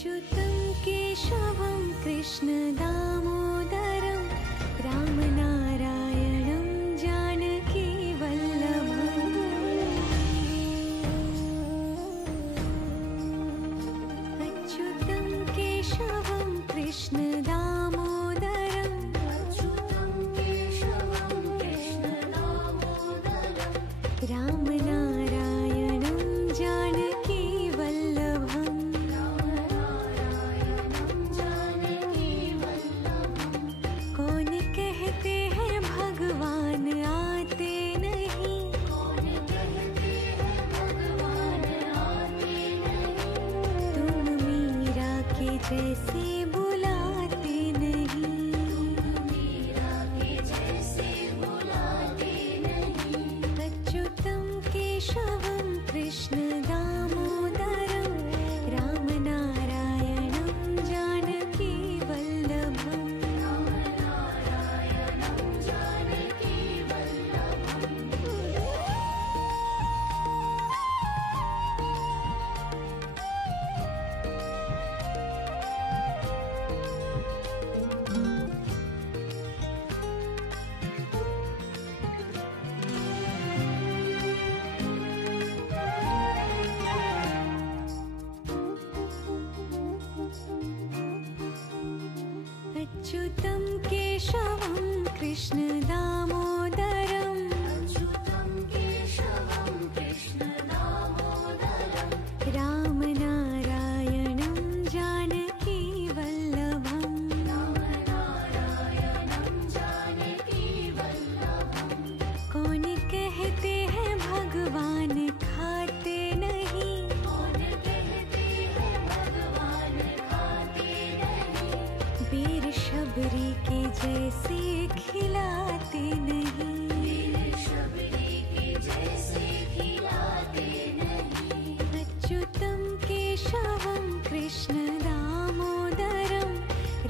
अच्युतं केशवं कृष्ण दामोदरं रामनारायणं जानकी वल्लभम्। अच्युतं केशवं कृष्ण दामोदरं रामनारायणं जानकी वल्लभम्। कौन कहते हैं भगवान आते नहीं, तुम मीरा के जैसे बुलाते नहीं। अच्युतं केशवं कृष्ण दामोदरं रामनारायणं जानकी वल्लभम्। अच्युतं केशवं कृष्ण दामोदरं रामनारायणं जानकी वल्लभम्। कौन कहते हैं भगवान खाते नहीं, वीर शबरी के जैसे खिलाते नहीं। अच्युतं केशवं कृष्ण दामोदरं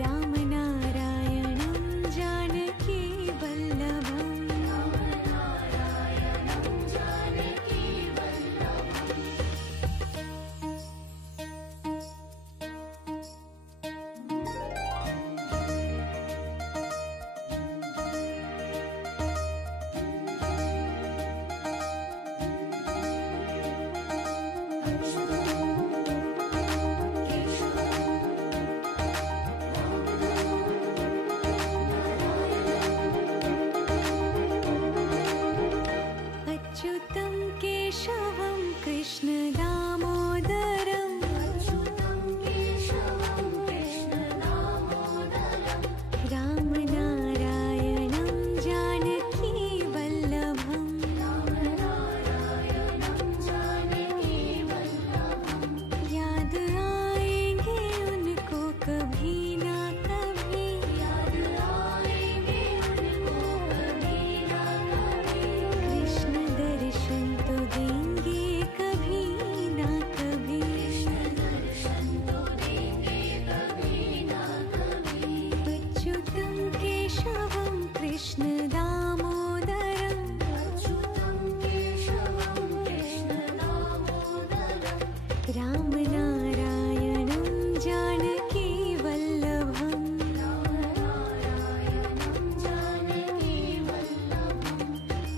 रामनारायणं जानकी वल्लभम्। अच्युतं केशवं कृष्ण दामोदरं रामनारायणं जानकी वल्लभम्। याद आएंगे उनको कभी ना कभी, कृष्ण दर्शन तो देंगे कभी ना कभी। अच्युतं केशवं कृष्ण दामोदरं रामनारायणं जानकी वल्लभम्।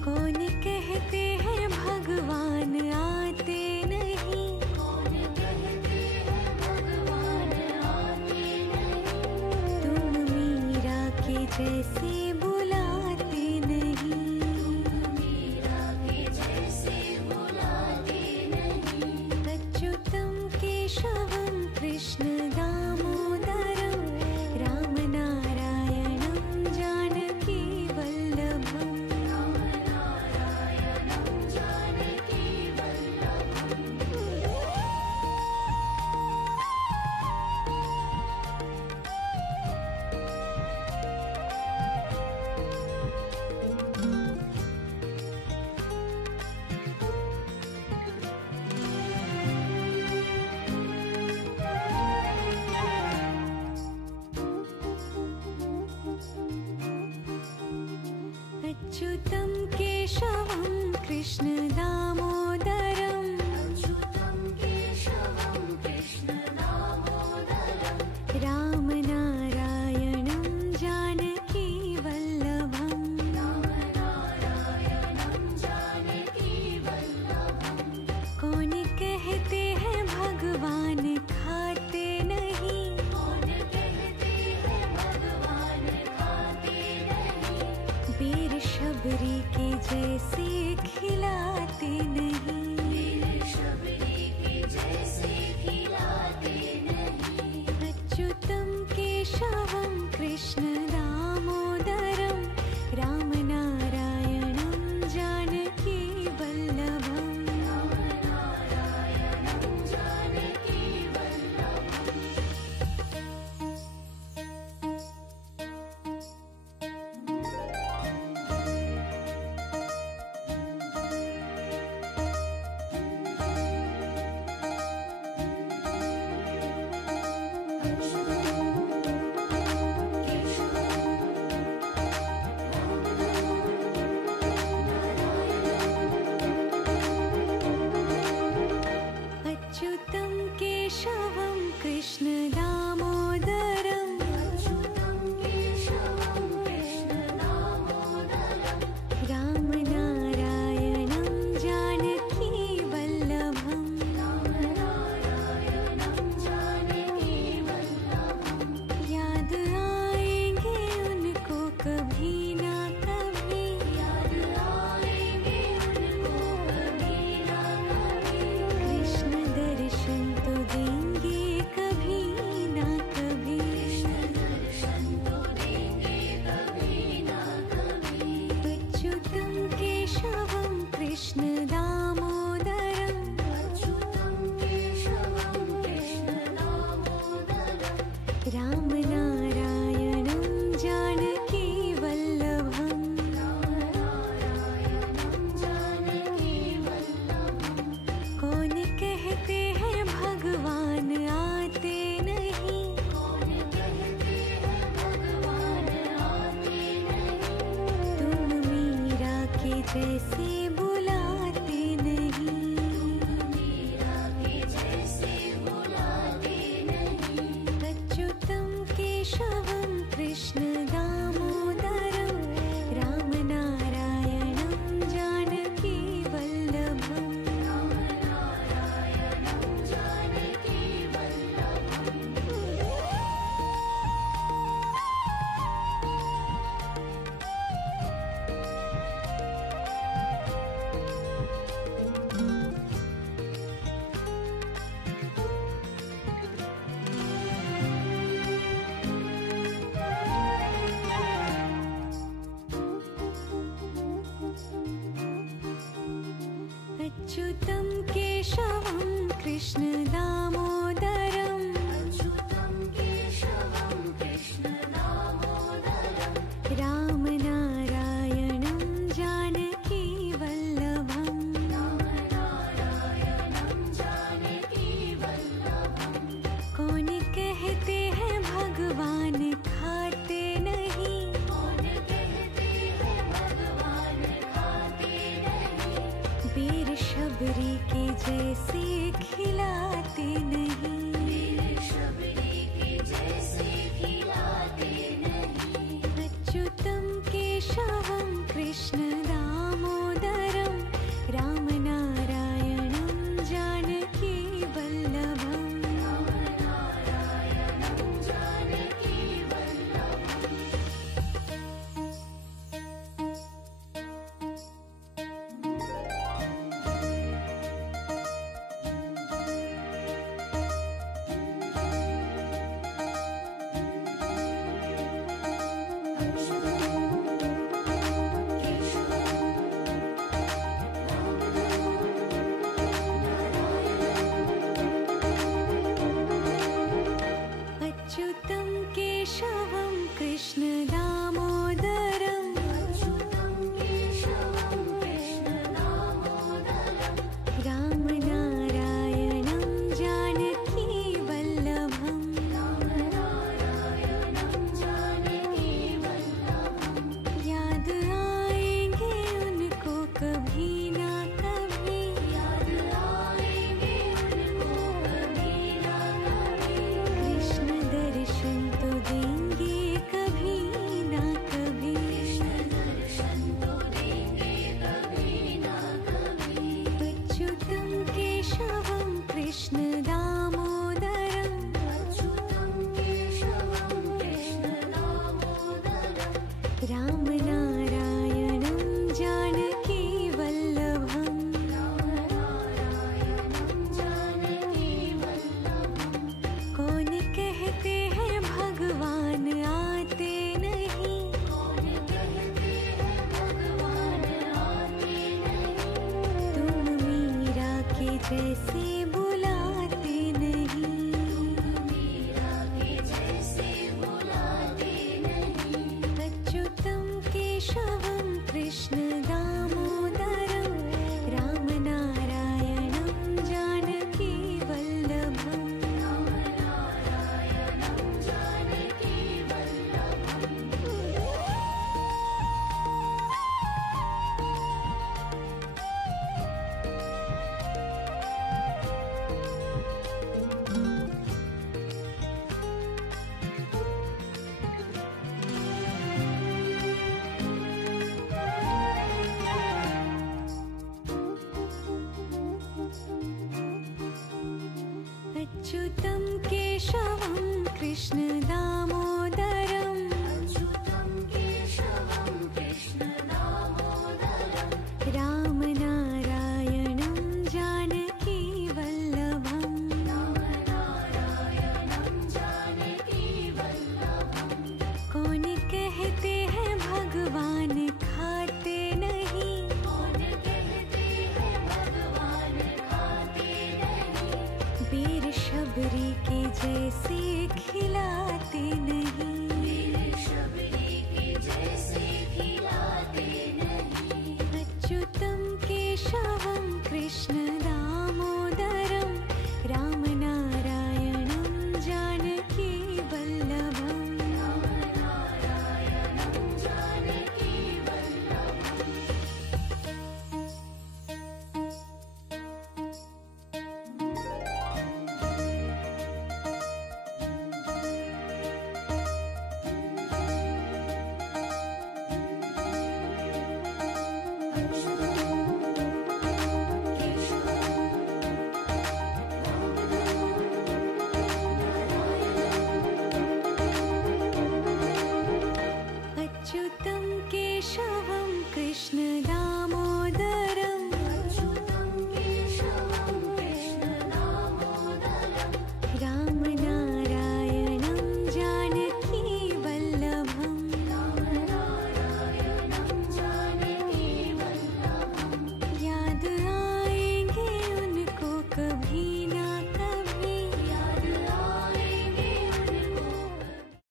कौन कहते हैं भगवान आते नहीं, तुम मीरा के जैसे बुलाते नहीं। अच्युतं केशवं कृष्ण दामोदरं रामनारायणं जानकी वल्लभम्। अच्युतं केशवं कृष्ण दामोदरं कृष्ण दामोदरम् अच्युतं केशवं कृष्ण दामोदरम् रामनारायणं जानकी वल्लभम् रामनारायणं जानकी वल्लभम् कौन कहते हैं भगवान खाते नहीं कौन कहते हैं भगवान खाते नहीं बेर शबरी के जैसे खिलाते नहीं